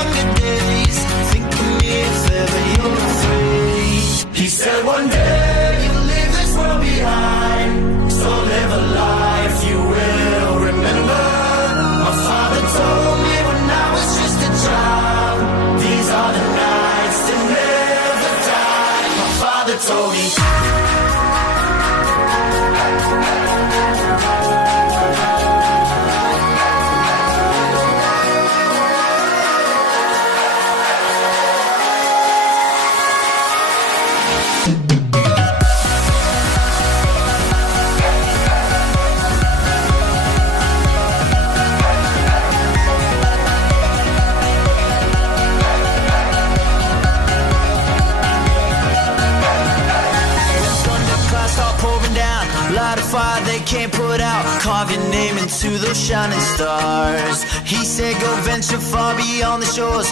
younger days. Think of me if ever you're free. He said one day you'll leave this world behind, so live a life you will remember. My father told me when I was just a child, these are the nights that never die. My father told me. Light a fire they can't put out, carve your name into those shining stars. He said go venture far beyond the shores.